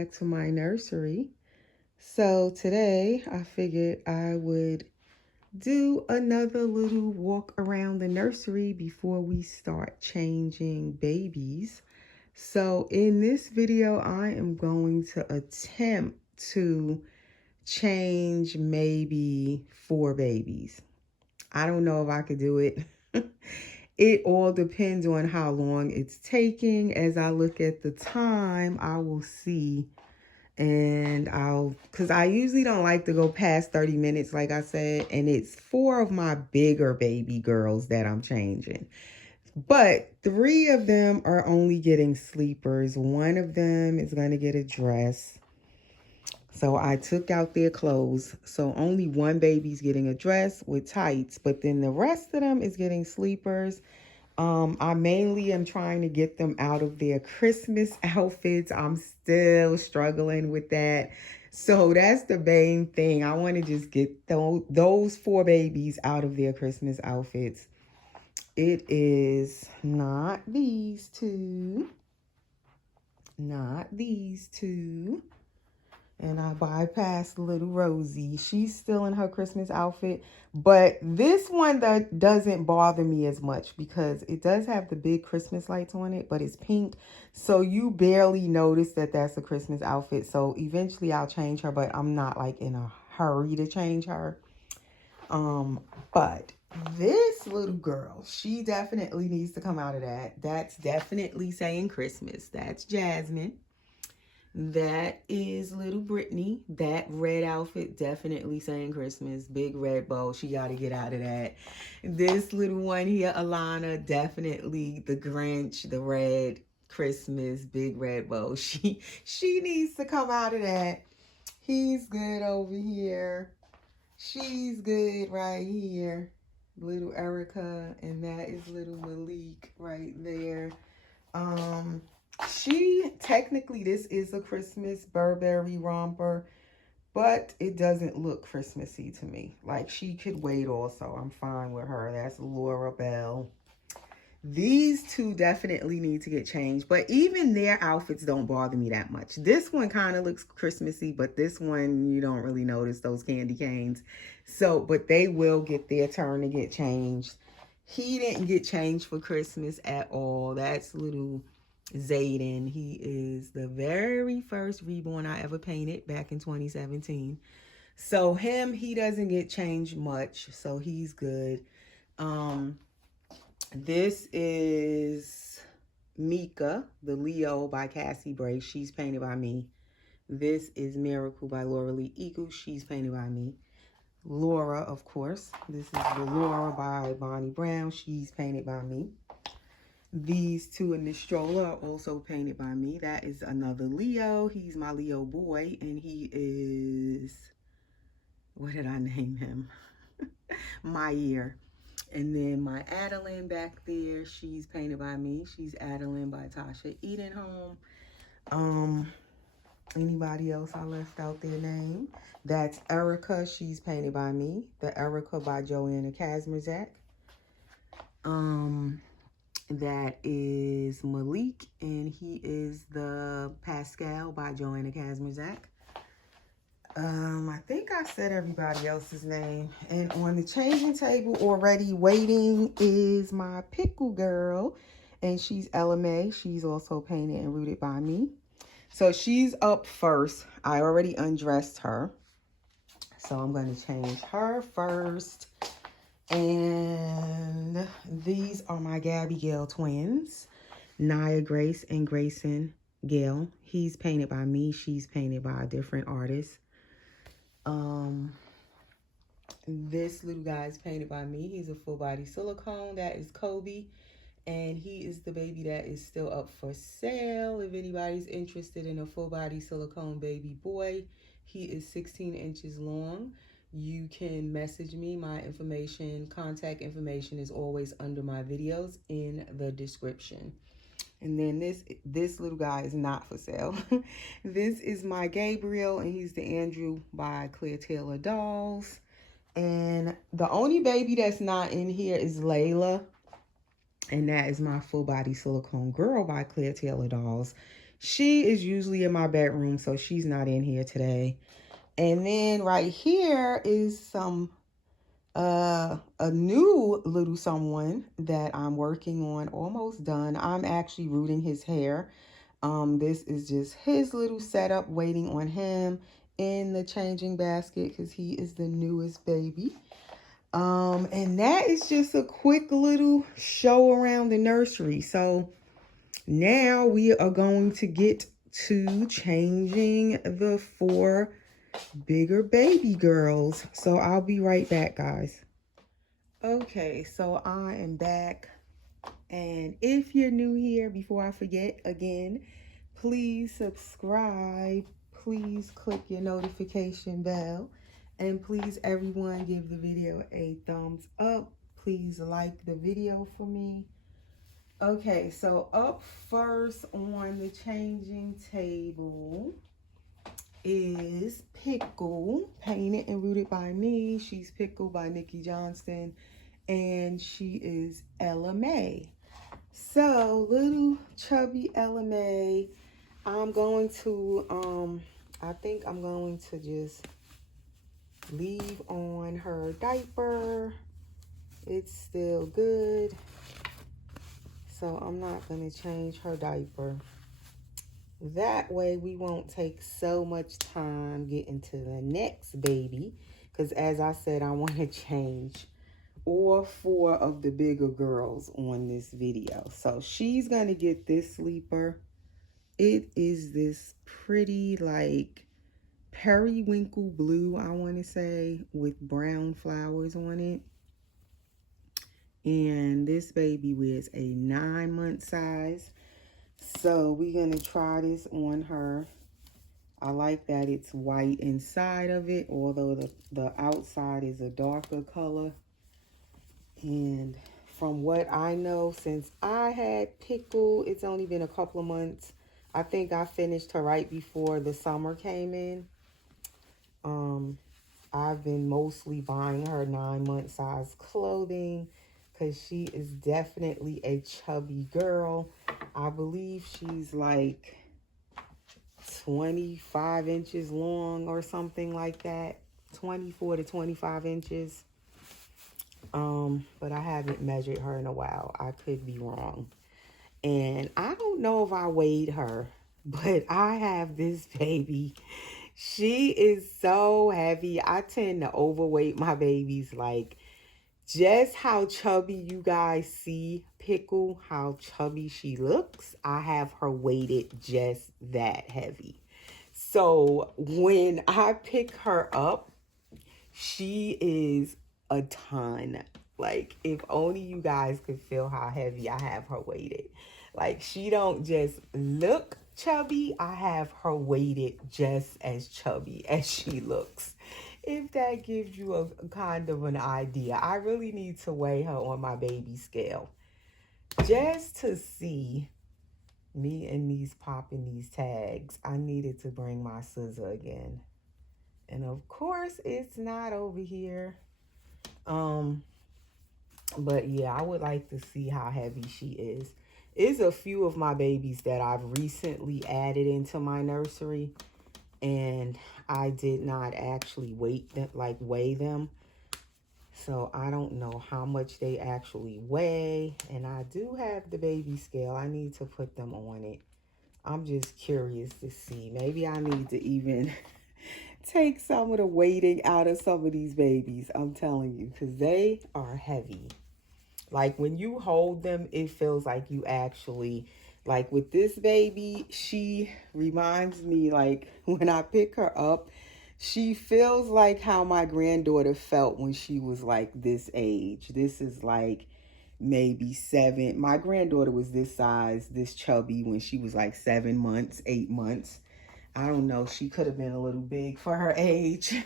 back to my nursery. So today I figured I would do another little walk around the nursery before we start changing babies. So in this video, I am going to attempt to change maybe 4 babies. I don't know if I could do it. It all depends on how long it's taking. As I look at the time, I will see, and because I usually don't like to go past 30 minutes, like I said, and it's 4 of my bigger baby girls that I'm changing. But 3 of them are only getting sleepers. 1 of them is going to get a dress. So I took out their clothes. So only 1 baby's getting a dress with tights, but then the rest of them is getting sleepers. I mainly am trying to get them out of their Christmas outfits. I'm still struggling with that. So that's the main thing. I want to just get those 4 babies out of their Christmas outfits. It is not these 2. Not these 2. And I bypassed little Rosie. She's still in her Christmas outfit. But this one that doesn't bother me as much because it does have the big Christmas lights on it, but it's pink. So you barely notice that that's a Christmas outfit. So eventually I'll change her, but I'm not like in a hurry to change her. But this little girl, she definitely needs to come out of that. That's definitely saying Christmas. That's Jasmine. That is little Britney. That red outfit definitely saying Christmas. Big red bow. She got to get out of that. This little one here, Alana, definitely the Grinch, the red Christmas, big red bow. She needs to come out of that. He's good over here. She's good right here. Little Erica, and that is little Malik right there. Technically, this is a Christmas Burberry romper, but it doesn't look Christmassy to me. Like, she could wait also. I'm fine with her. That's Laura Bell. These 2 definitely need to get changed, but even their outfits don't bother me that much. This one kind of looks Christmassy, but this one, you don't really notice those candy canes. So, but they will get their turn to get changed. He didn't get changed for Christmas at all. That's little Zayden. He is the very first reborn I ever painted back in 2017. So he doesn't get changed much. So he's good. This is Mika, the Leo by Cassie Bray. She's painted by me. This is Miracle by Laura Lee Eagles. She's painted by me. Laura, of course. This is the Laura by Bonnie Brown. She's painted by me. These 2 in the stroller are also painted by me. That is another Leo. He's my Leo boy, and he is, what did I name him? My ear. And then my Adeline back there, she's painted by me. She's Adeline by Tasha Edenholm. Anybody else I left out their name? That's Erica. She's painted by me. The Erica by Joanna Kazmierzak. That is Malik, and he is the Pascal by Joanna Kazmierzak. I think I said everybody else's name. And on the changing table already waiting is my Pickle girl, and she's Ella May. She's also painted and rooted by me. So she's up first. I already undressed her. So I'm going to change her first. And these are my Gabby Gale twins, Nia Grace and Grayson Gale. He's painted by me. She's painted by a different artist. This little guy is painted by me. He's a full body silicone. That is Kobe. And he is the baby that is still up for sale. If anybody's interested in a full body silicone baby boy, he is 16 inches long. You can message me. My information, contact information is always under my videos in the description. And then this little guy is not for sale. This is my Gabriel, and he's the Andrew by Claire Taylor Dolls. And the only baby that's not in here is Layla. And that is my full body silicone girl by Claire Taylor Dolls. She is usually in my bedroom, so she's not in here today. And then right here is a new little someone that I'm working on, almost done. I'm actually rooting his hair. This is just his little setup waiting on him in the changing basket because he is the newest baby. And that is just a quick little show around the nursery. So now we are going to get to changing the 4 bigger baby girls. So I'll be right back, guys. Okay, so I am back. And if you're new here, before I forget again, please subscribe. Please click your notification bell. And please, everyone, give the video a thumbs up. Please like the video for me. Okay, so up first on the changing table is Pickle, painted and rooted by me. She's Pickle by Nikki Johnston, and she is Ella May. So, little chubby Ella May, I'm going to, I think I'm going to just leave on her diaper. It's still good. So, I'm not going to change her diaper. That way, we won't take so much time getting to the next baby. Because as I said, I want to change all 4 of the bigger girls on this video. So she's going to get this sleeper. It is this pretty like periwinkle blue, I want to say, with brown flowers on it. And this baby wears a 9-month size. So we're going to try this on her. I like that it's white inside of it, although the outside is a darker color. And from what I know, since I had Pickle, it's only been a couple of months. I think I finished her right before the summer came in. I've been mostly buying her 9-month size clothing because she is definitely a chubby girl. I believe she's like 25 inches long or something like that. 24 to 25 inches. But I haven't measured her in a while. I could be wrong. And I don't know if I weighed her, but I have this baby. She is so heavy. I tend to overweight my babies. Like, just how chubby you guys see Pickle, how chubby she looks, I have her weighted just that heavy. So when I pick her up, she is a ton. Like, if only you guys could feel how heavy I have her weighted. Like, she don't just look chubby, I have her weighted just as chubby as she looks. If that gives you a kind of an idea. I really need to weigh her on my baby scale just to see me and these popping these tags. I needed to bring my scissor again. And of course, it's not over here. But yeah, I would like to see how heavy she is. It's a few of my babies that I've recently added into my nursery, and I did not actually weigh them. So I don't know how much they actually weigh. And I do have the baby scale. I need to put them on it. I'm just curious to see. Maybe I need to even take some of the weighting out of some of these babies. I'm telling you, because they are heavy. Like, when you hold them, it feels like you actually, like with this baby, she reminds me, like, when I pick her up, she feels like how my granddaughter felt when she was like this age. This is like maybe 7. My granddaughter was this size, this chubby, when she was like 7 months, 8 months. I don't know, she could have been a little big for her age.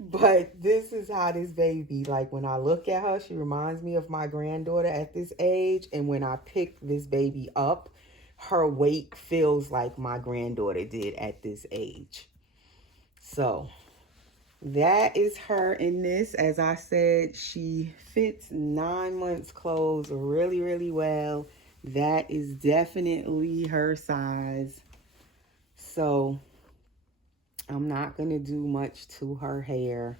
But this is how this baby, like, when I look at her, she reminds me of my granddaughter at this age. And when I pick this baby up, her weight feels like my granddaughter did at this age. So that is her in this. As I said, she fits 9 months clothes really, really well. That is definitely her size. So I'm not going to do much to her hair.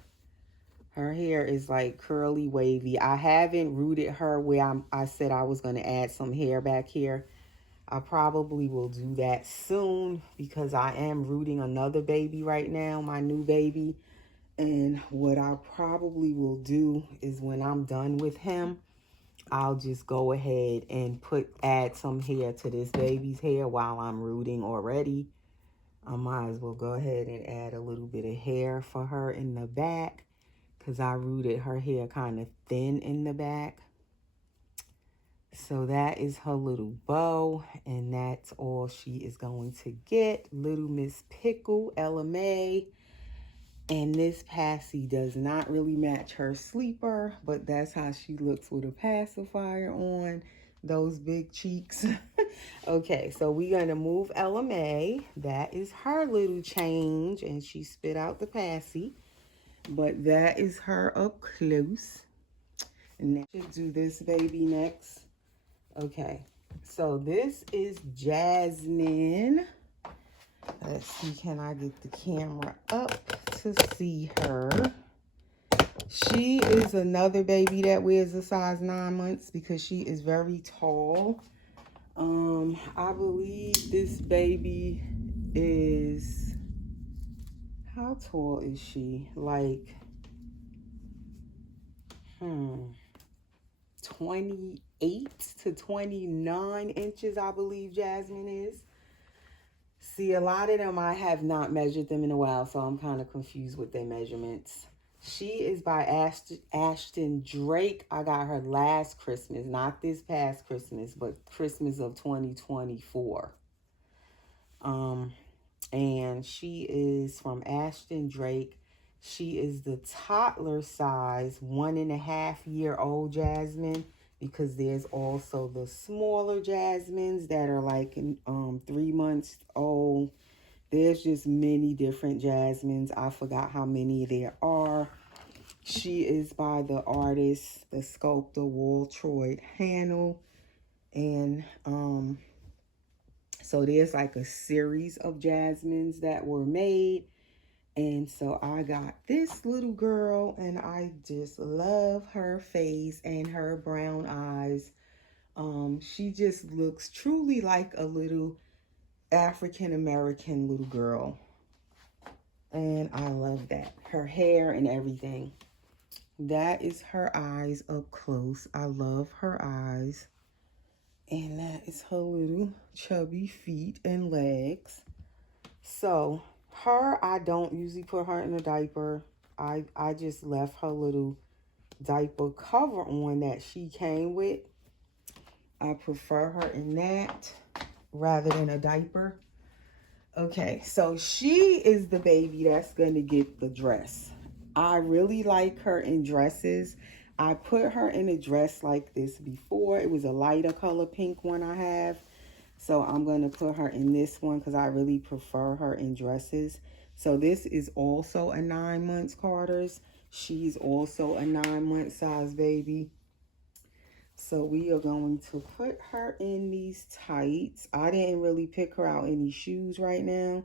Her hair is like curly wavy. I haven't rooted her where I said I was going to add some hair back here. I probably will do that soon because I am rooting another baby right now, my new baby. And what I probably will do is when I'm done with him, I'll just go ahead and add some hair to this baby's hair while I'm rooting already. I might as well go ahead and add a little bit of hair for her in the back because I rooted her hair kind of thin in the back. So that is her little bow, and that's all she is going to get. Little Miss Pickle, LMA. And this passy does not really match her sleeper, but that's how she looks with a pacifier on. Those big cheeks. Okay, so we're going to move LMA. That is her little change, and she spit out the passy. But that is her up close. And now should do this baby next. Okay, so this is Jasmine. Let's see, can I get the camera up to see her? She is another baby that wears a size 9 months because she is very tall. I believe this baby is, how tall is she? Like, 28 to 29 inches, I believe Jasmine is. See, a lot of them, I have not measured them in a while, so I'm kind of confused with their measurements. She is by Ashton Drake. I got her last Christmas, not this past Christmas, but Christmas of 2024. And she is from Ashton Drake. She is the toddler size, 1.5-year-old Jasmine, because there's also the smaller Jasmines that are like 3 months old. There's just many different Jasmines. I forgot how many there are. She is by the artist, the sculptor, Waltroid Hannell. And so there's like a series of Jasmines that were made. And so I got this little girl, and I just love her face and her brown eyes. She just looks truly like a little African-American little girl. And I love that. Her hair and everything. That is her eyes up close. I love her eyes. And that is her little chubby feet and legs. So her, I don't usually put her in a diaper. I just left her little diaper cover on that she came with. I prefer her in that rather than a diaper. Okay, so she is the baby that's going to get the dress. I really like her in dresses. I put her in a dress like this before. It was a lighter color pink one I have. So I'm going to put her in this one because I really prefer her in dresses. So this is also a 9 months Carter's. She's also a 9 month size baby. So we are going to put her in these tights. I didn't really pick her out any shoes right now.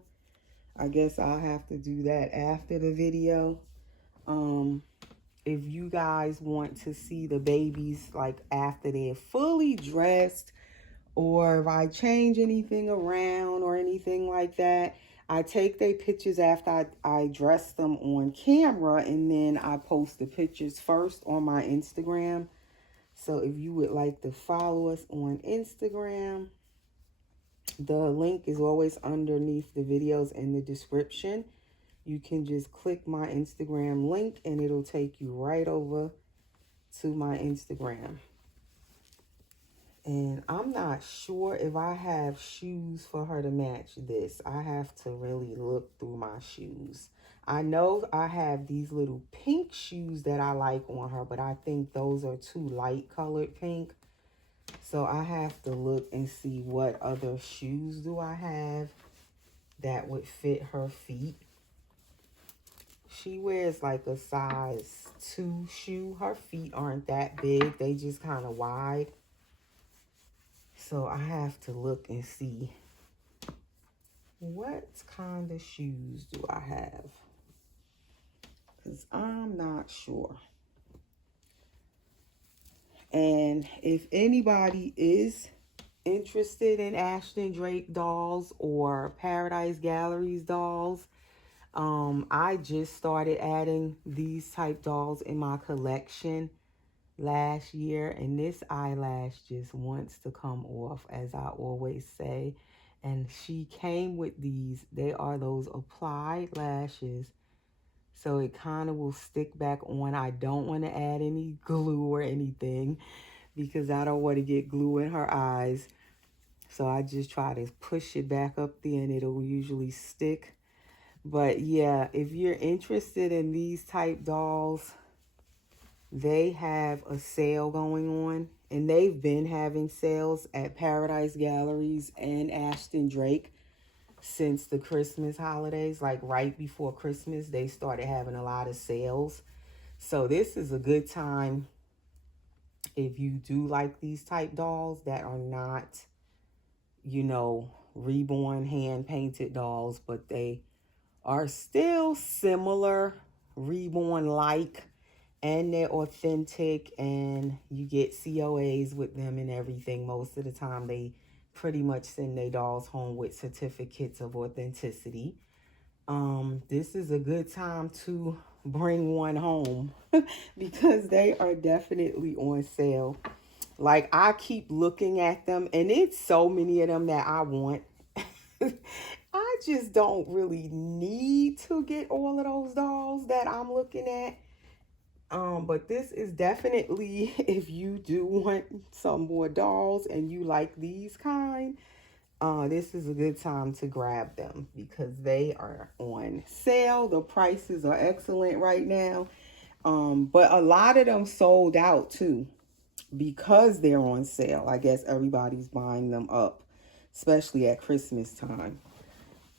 I guess I'll have to do that after the video. If you guys want to see the babies like after they're fully dressed, or if I change anything around or anything like that, I take their pictures after I dress them on camera, and then I post the pictures first on my Instagram. So if you would like to follow us on Instagram, the link is always underneath the videos in the description. You can just click my Instagram link and it'll take you right over to my Instagram. And I'm not sure if I have shoes for her to match this. I have to really look through my shoes. I know I have these little pink shoes that I like on her, but I think those are too light colored pink. So I have to look and see what other shoes do I have that would fit her feet. She wears like a size 2 shoe. Her feet aren't that big. They just kind of wide. So I have to look and see what kind of shoes do I have, because I'm not sure. And if anybody is interested in Ashton Drake dolls or Paradise Galleries dolls, I just started adding these type dolls in my collection last year, and this eyelash just wants to come off, as I always say. And she came with these. They are those applied lashes, so it kind of will stick back on. I don't want to add any glue or anything because I don't want to get glue in her eyes. So I just try to push it back up there and it'll usually stick. But yeah, if you're interested in these type dolls, they have a sale going on, and they've been having sales at Paradise Galleries and Ashton Drake since the Christmas holidays. Like right before Christmas, they started having a lot of sales. So this is a good time if you do like these type dolls that are not, you know, reborn hand painted dolls, but they are still similar, reborn like, and they're authentic, and you get COAs with them and everything. Most of the time they pretty much send their dolls home with certificates of authenticity. This is a good time to bring one home because they are definitely on sale. Like, I keep looking at them, and it's so many of them that I want. I just don't really need to get all of those dolls that I'm looking at. But this is definitely, if you do want some more dolls and you like these kind, this is a good time to grab them because they are on sale. The prices are excellent right now. But a lot of them sold out too because they're on sale. I guess everybody's buying them up, especially at Christmas time.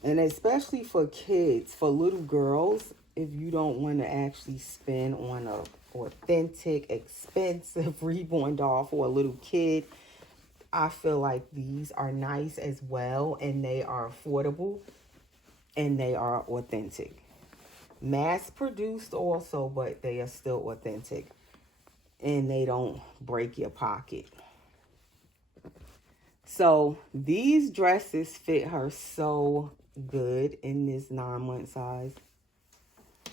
And especially for kids, for little girls, if you don't want to actually spend on a authentic, expensive reborn doll for a little kid, I feel like these are nice as well, and they are affordable, and they are authentic. Mass produced also, but they are still authentic, and they don't break your pocket. So these dresses fit her so good in this 9-month size.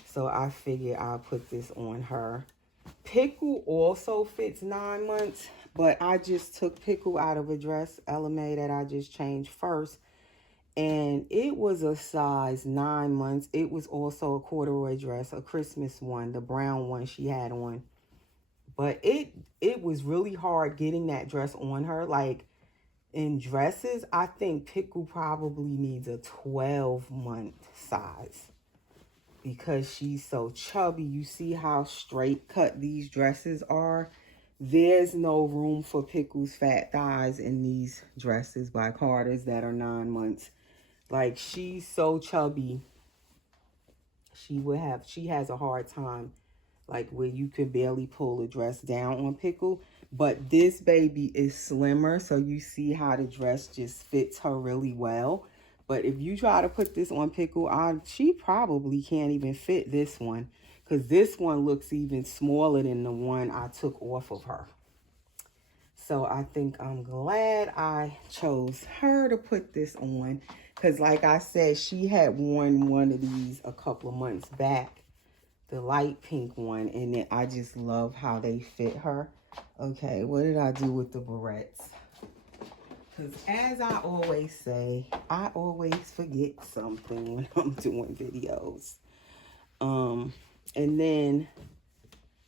So I figured I'll put this on her. Pickle also fits 9 months, but I just took Pickle out of a dress, LMA, that I just changed first. And it was a size 9 months. It was also a corduroy dress, a Christmas one, the brown one she had on. But it was really hard getting that dress on her. Like, in dresses, I think Pickle probably needs a 12-month size because she's so chubby. You see how straight cut these dresses are? There's no room for Pickle's fat thighs in these dresses by Carter's that are 9 months. Like, she's so chubby. She has a hard time, like, where you can barely pull the dress down on Pickle. But this baby is slimmer, so you see how the dress just fits her really well. But if you try to put this on Pickle, she probably can't even fit this one, because this one looks even smaller than the one I took off of her. So I think I'm glad I chose her to put this on, because like I said, she had worn one of these a couple of months back, the light pink one, and I just love how they fit her. Okay, what did I do with the barrettes? Because as I always say, I always forget something when I'm doing videos. And then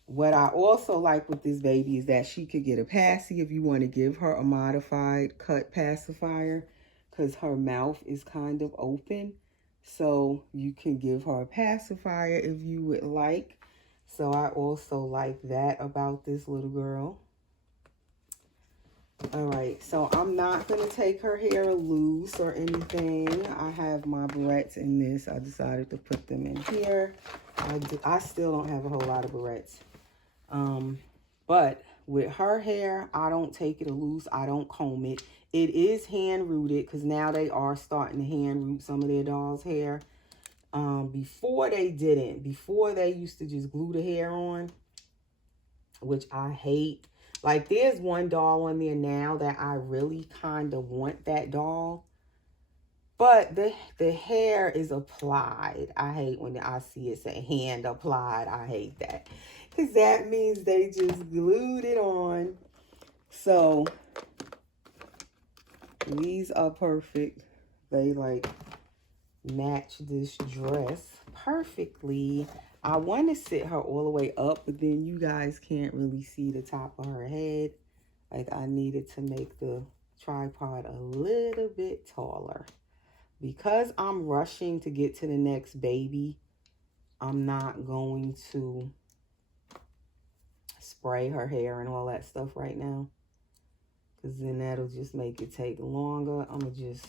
what I also like with this baby is that she could get a passy if you want to give her a modified cut pacifier, because her mouth is kind of open. So you can give her a pacifier if you would like. So I also like that about this little girl. All right, so I'm not going to take her hair loose or anything. I have my barrettes in this. I decided to put them in here. I still don't have a whole lot of barrettes. But with her hair, I don't take it loose. I don't comb it. It is hand rooted because now they are starting to hand root some of their dolls' hair. Before they didn't. Before they used to just glue the hair on, which I hate. Like, there's one doll on there now that I really kind of want that doll. But the hair is applied. I hate when I see it say hand applied. I hate that. Because that means they just glued it on. So, these are perfect. They, like, match this dress perfectly. I want to sit her all the way up, but then you guys can't really see the top of her head. Like, I needed to make the tripod a little bit taller. Because I'm rushing to get to the next baby, I'm not going to spray her hair and all that stuff right now. Because then that'll just make it take longer. I'm going to just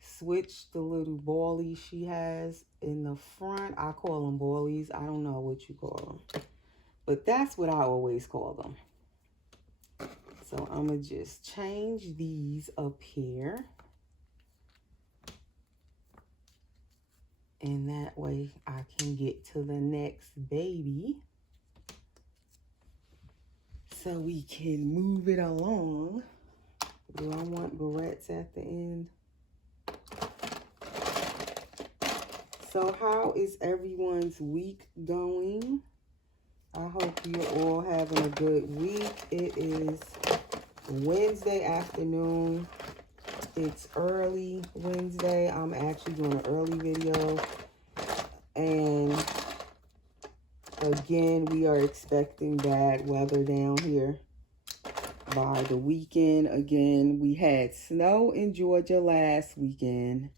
switch the little ballies she has in the front. I call them ballies. I don't know what you call them. But that's what I always call them. So I'm going to just change these up here. And that way I can get to the next baby. So we can move it along. Do I want barrettes at the end? So how is everyone's week going? I hope you're all having a good week. It is Wednesday afternoon. It's early Wednesday. I'm actually doing an early video. And again, we are expecting bad weather down here by the weekend. Again, we had snow in Georgia last weekend.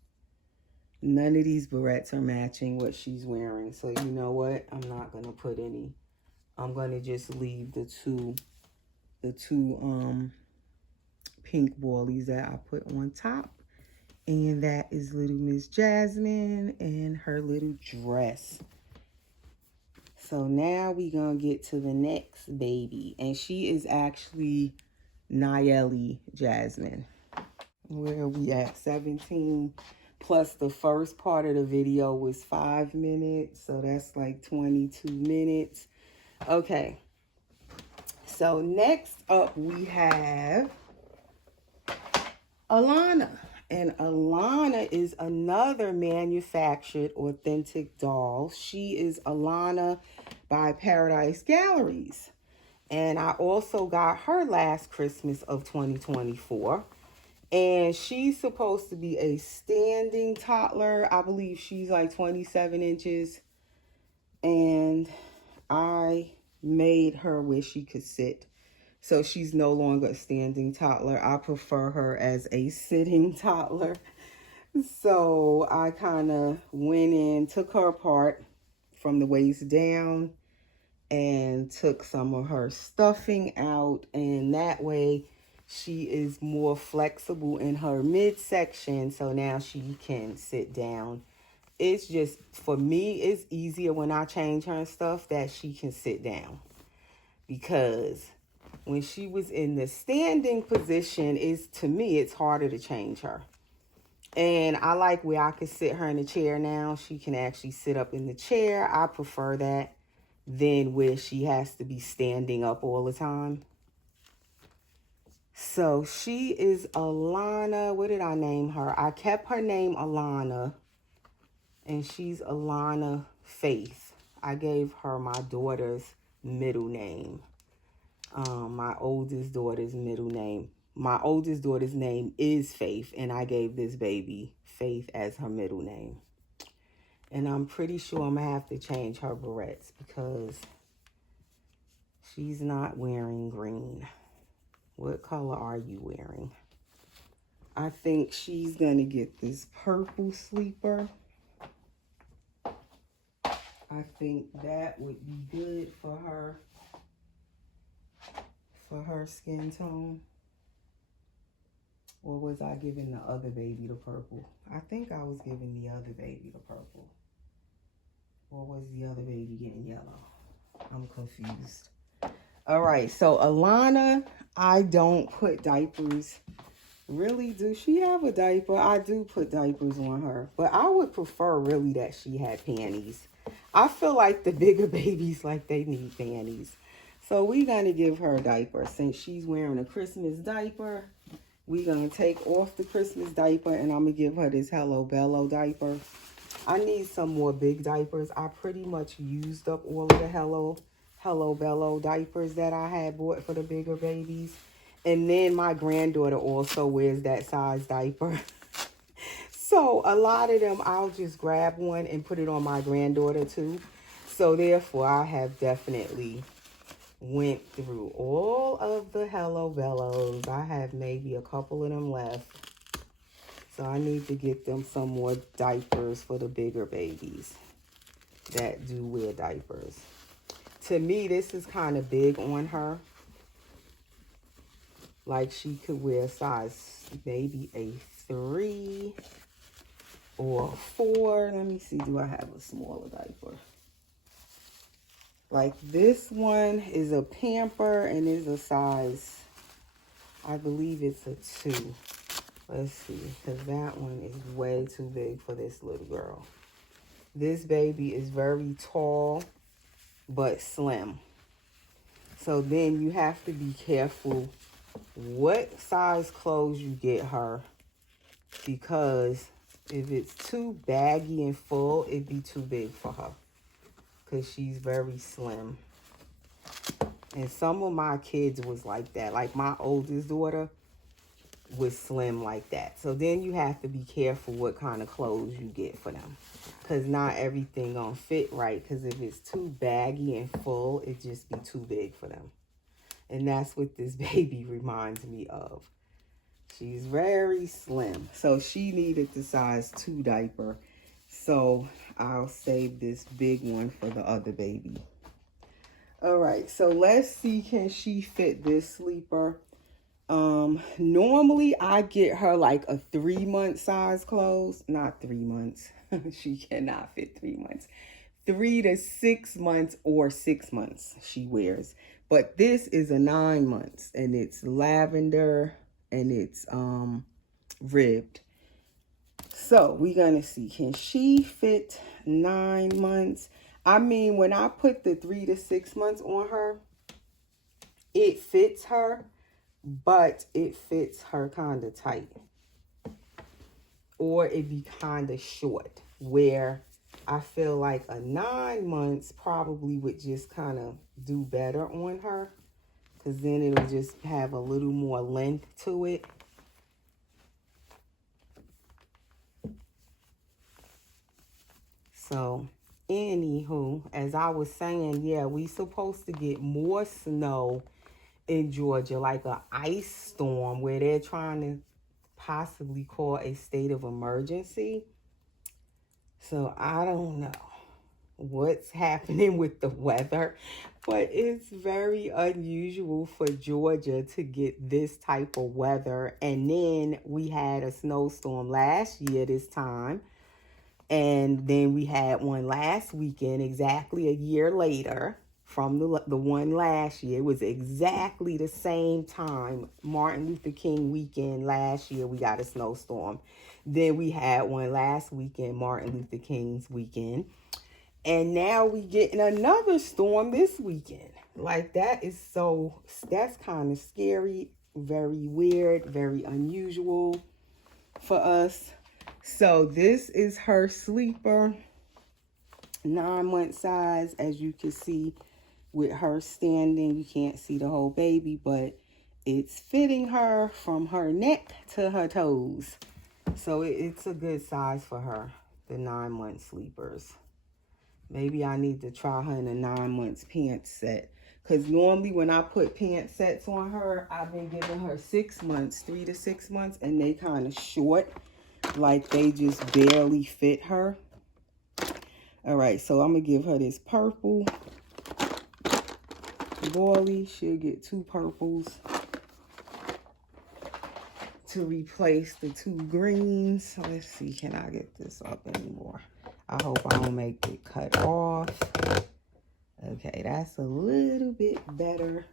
None of these barrettes are matching what she's wearing. So you know what? I'm not going to put any. I'm going to just leave the two pink ballies that I put on top. And that is little Miss Jasmine and her little dress. So now we going to get to the next baby. And she is actually Nayeli Jasmine. Where are we at? 17. Plus the first part of the video was 5 minutes. So that's like 22 minutes. Okay. So next up we have Alana. And Alana is another manufactured authentic doll. She is Alana by Paradise Galleries. And I also got her last Christmas of 2024. And she's supposed to be a standing toddler. I believe she's like 27 inches. And I made her where she could sit. So she's no longer a standing toddler. I prefer her as a sitting toddler. So I kind of went in, took her apart from the waist down and took some of her stuffing out. And that way she is more flexible in her midsection. So now she can sit down. It's just, for me, it's easier when I change her and stuff that she can sit down. Because when she was in the standing position, to me, it's harder to change her. And I like where I can sit her in the chair now. She can actually sit up in the chair. I prefer that than where she has to be standing up all the time. So she is Alana. What did I name her? I kept her name Alana. And she's Alana Faith. I gave her my daughter's middle name. My oldest daughter's middle name. My oldest daughter's name is Faith, and I gave this baby Faith as her middle name. And I'm pretty sure I'm going to have to change her barrettes because she's not wearing green. What color are you wearing? I think she's going to get this purple sleeper. I think that would be good for her skin tone. Or was I giving the other baby the purple? I think I was giving the other baby the purple. Or was the other baby getting yellow? I'm confused. All right, so Alana, I don't put diapers. Really, do she have a diaper? I do put diapers on her, but I would prefer really that she had panties. I feel like the bigger babies, like they need panties. So we're going to give her a diaper. Since she's wearing a Christmas diaper, we're going to take off the Christmas diaper and I'm going to give her this Hello Bello diaper. I need some more big diapers. I pretty much used up all of the Hello Bello diapers that I had bought for the bigger babies. And then my granddaughter also wears that size diaper. So a lot of them, I'll just grab one and put it on my granddaughter too. So therefore, I have definitely went through all of the Hello Bellos. I have maybe a couple of them left. So I need to get them some more diapers for the bigger babies that do wear diapers. To me, this is kind of big on her. Like she could wear size maybe a 3 or a 4. Let me see, do I have a smaller diaper? Like this one is a pamper and is a size, I believe it's a 2. Let's see, because that one is way too big for this little girl. This baby is very tall, but slim. So then you have to be careful what size clothes you get her, because if it's too baggy and full, it'd be too big for her because she's very slim. And some of my kids was like that. Like my oldest daughter was slim like that. So then you have to be careful what kind of clothes you get for them, because not everything gonna fit right, because if it's too baggy and full, it just be too big for them. And that's what this baby reminds me of. She's very slim. So she needed the size 2 diaper. So I'll save this big one for the other baby. All right, so let's see, can she fit this sleeper? Normally I get her like a 3-month size clothes. Not 3 months. She cannot fit 3 months. 3 to 6 months or 6 months she wears. But this is a 9 months and it's lavender and it's ribbed. So we're gonna see, can she fit 9 months? I mean, when I put the 3 to 6 months on her, it fits her, but it fits her kind of tight. Or it be kind of short, where I feel like a 9 months probably would just kind of do better on her, because then it'll just have a little more length to it. So, anywho, as I was saying, yeah, we supposed to get more snow in Georgia, like an ice storm where they're trying to possibly call a state of emergency. So I don't know what's happening with the weather, but it's very unusual for Georgia to get this type of weather. And then we had a snowstorm last year this time, and then we had one last weekend exactly a year later from the one last year. It was exactly the same time, Martin Luther King weekend last year, we got a snowstorm. Then we had one last weekend, Martin Luther King's weekend. And now we getting another storm this weekend. Like that's kind of scary, very weird, very unusual for us. So this is her sleeper, 9-month size, as you can see. With her standing, you can't see the whole baby, but it's fitting her from her neck to her toes. So it's a good size for her, the 9-month sleepers. Maybe I need to try her in a 9 months pants set. Because normally when I put pants sets on her, I've been giving her 6 months, 3 to 6 months, and they kind of short. Like they just barely fit her. All right, so I'm going to give her this purple. Boily, she'll get 2 purples to replace the 2 greens. Let's see, can I get this up anymore? I hope I don't make it cut off. Okay, that's a little bit better.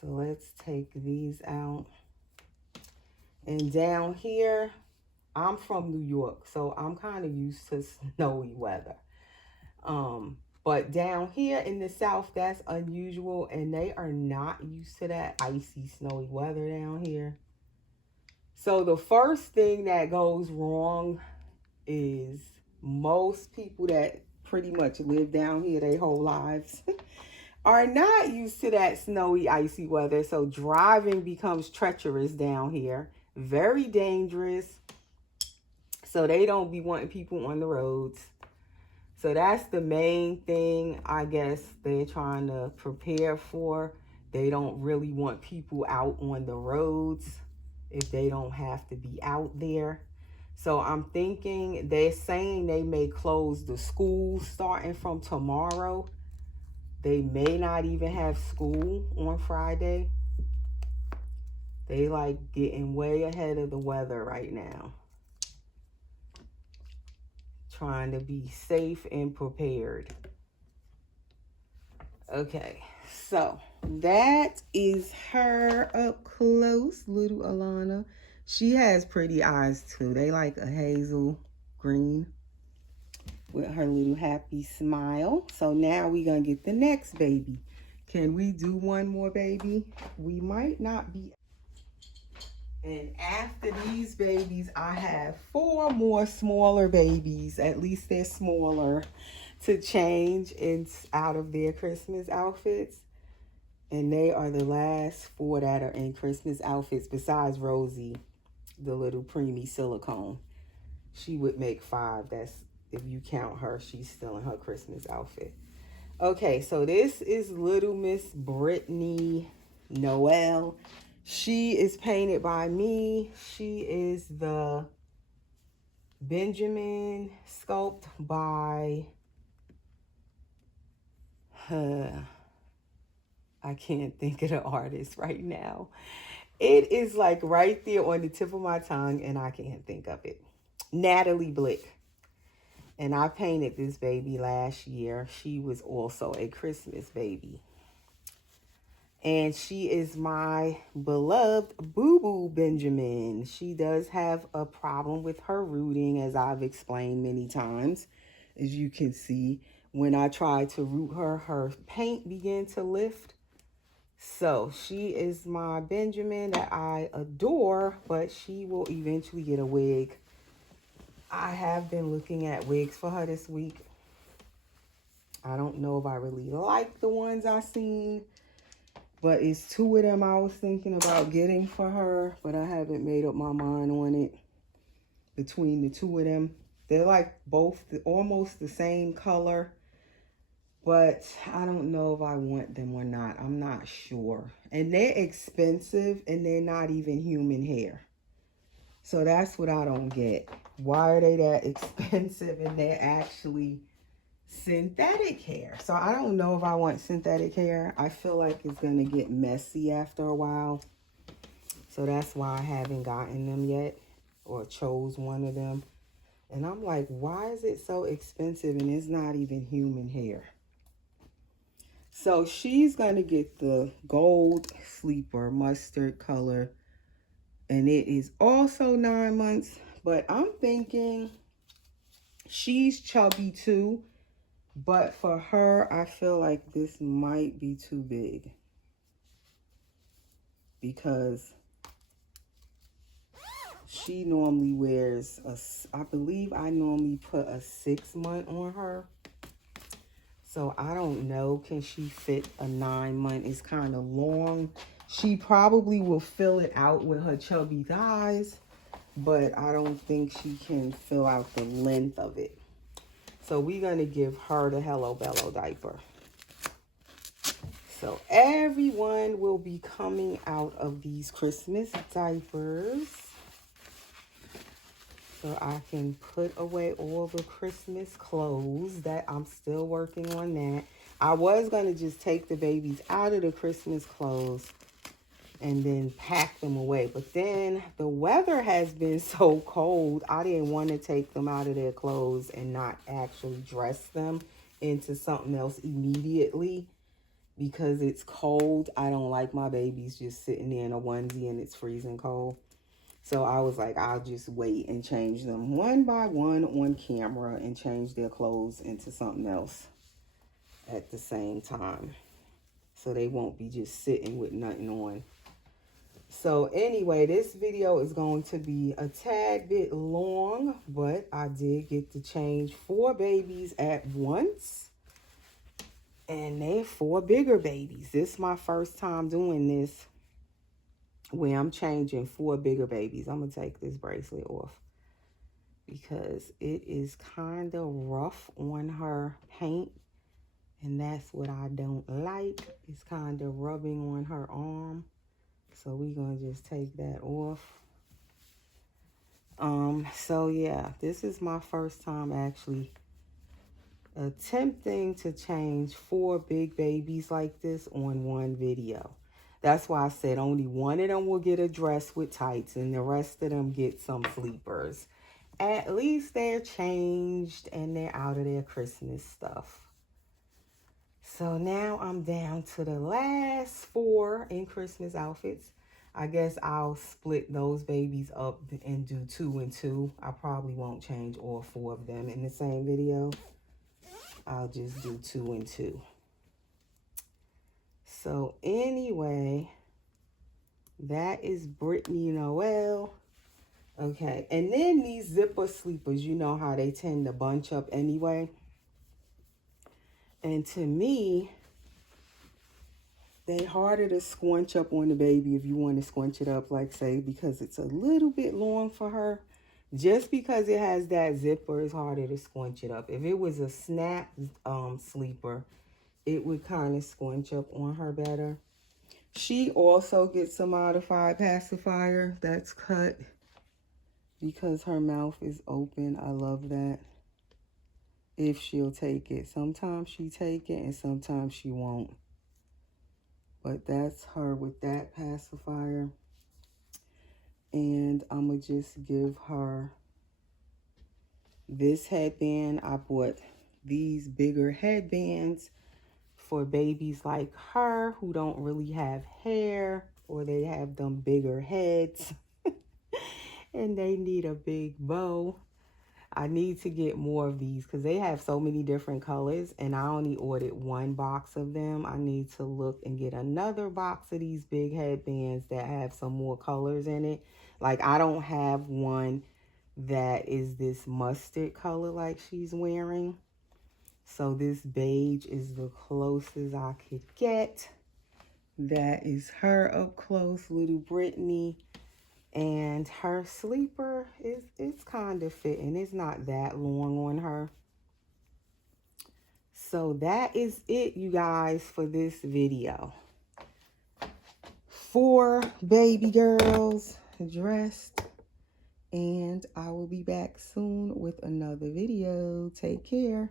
So let's take these out. And down here, I'm from New York, so I'm kind of used to snowy weather. But down here in the South, that's unusual, and they are not used to that icy, snowy weather down here. So the first thing that goes wrong is most people that pretty much live down here their whole lives are not used to that snowy, icy weather. So driving becomes treacherous down here, very dangerous. So they don't be wanting people on the roads. So that's the main thing I guess they're trying to prepare for. They don't really want people out on the roads if they don't have to be out there. So I'm thinking they're saying they may close the schools starting from tomorrow. They may not even have school on Friday. They like getting way ahead of the weather right now. Trying to be safe and prepared. Okay, so that is her up close, little Alana. She has pretty eyes too. They like a hazel green with her little happy smile. So now we're gonna get the next baby. Can we do one more baby? We might not be. And after these babies, I have 4 more smaller babies. At least they're smaller to change out of their Christmas outfits. And they are the last 4 that are in Christmas outfits besides Rosie, the little preemie silicone. She would make 5. That's if you count her, she's still in her Christmas outfit. Okay, so this is little Miss Britney Noel. She is painted by me. She is the Benjamin sculpt by I can't think of the artist right now. It is like right there on the tip of my tongue and I can't think of it. Natalie Blick. And I painted this baby last year. She was also a Christmas baby. And she is my beloved Boo Boo Benjamin. She does have a problem with her rooting, as I've explained many times. As you can see, when I tried to root her, her paint began to lift. So she is my Benjamin that I adore, but she will eventually get a wig. I have been looking at wigs for her this week. I don't know if I really like the ones I've seen. But it's 2 of them I was thinking about getting for her, but I haven't made up my mind on it between the 2 of them. They're like both almost the same color, but I don't know if I want them or not. I'm not sure. And they're expensive and they're not even human hair. So that's what I don't get. Why are they that expensive and they're actually synthetic hair? So I don't know if I want synthetic hair. I feel like it's going to get messy after a while. So that's why I haven't gotten them yet or chose one of them. And I'm like, why is it so expensive and it's not even human hair? So she's going to get the gold sleeper mustard color. And it is also 9 months. But I'm thinking she's chubby too. But for her, I feel like this might be too big. Because she normally wears I believe I normally put a 6 month on her. So I don't know, can she fit a 9 month? It's kind of long. She probably will fill it out with her chubby thighs, but I don't think she can fill out the length of it. So we're going to give her the Hello Bello diaper. So everyone will be coming out of these Christmas diapers. So I can put away all the Christmas clothes that I'm still working on that. I was going to just take the babies out of the Christmas clothes and then pack them away. But then the weather has been so cold, I didn't want to take them out of their clothes and not actually dress them into something else immediately because it's cold. I don't like my babies just sitting there in a onesie and it's freezing cold. So I was like, I'll just wait and change them one by one on camera and change their clothes into something else at the same time. So they won't be just sitting with nothing on. So anyway, this video is going to be a tad bit long, but I did get to change 4 babies at once. And they're 4 bigger babies. This is my first time doing this where I'm changing 4 bigger babies. I'm going to take this bracelet off because it is kind of rough on her paint. And that's what I don't like. It's kind of rubbing on her arm. So we're going to just take that off. So yeah, this is my first time actually attempting to change 4 big babies like this on one video. That's why I said only one of them will get a dress with tights and the rest of them get some sleepers. At least they're changed and they're out of their Christmas stuff. So now I'm down to the last 4 in Christmas outfits. I guess I'll split those babies up and do 2 and 2. I probably won't change all 4 of them in the same video. I'll just do 2 and 2. So anyway, that is Britney Noel. Okay, and then these zipper sleepers, you know how they tend to bunch up anyway. And to me, they harder to squunch up on the baby if you want to squunch it up, like say, because it's a little bit long for her. Just because it has that zipper, it's harder to squunch it up. If it was a snap sleeper, it would kind of squunch up on her better. She also gets a modified pacifier that's cut because her mouth is open. I love that. If she'll take it. Sometimes she take it and sometimes she won't. But that's her with that pacifier. And I'm going to just give her this headband. I bought these bigger headbands for babies like her who don't really have hair or they have them bigger heads and they need a big bow. I need to get more of these because they have so many different colors and I only ordered 1 box of them. I need to look and get another box of these big headbands that have some more colors in it. Like I don't have one that is this mustard color like she's wearing. So this beige is the closest I could get. That is her up close, little Britney. And her sleeper is kind of fitting. It's not that long on her. So that is it, you guys, for this video. 4 baby girls dressed. And I will be back soon with another video. Take care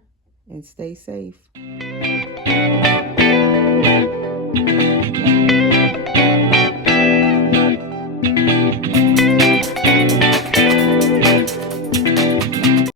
and stay safe.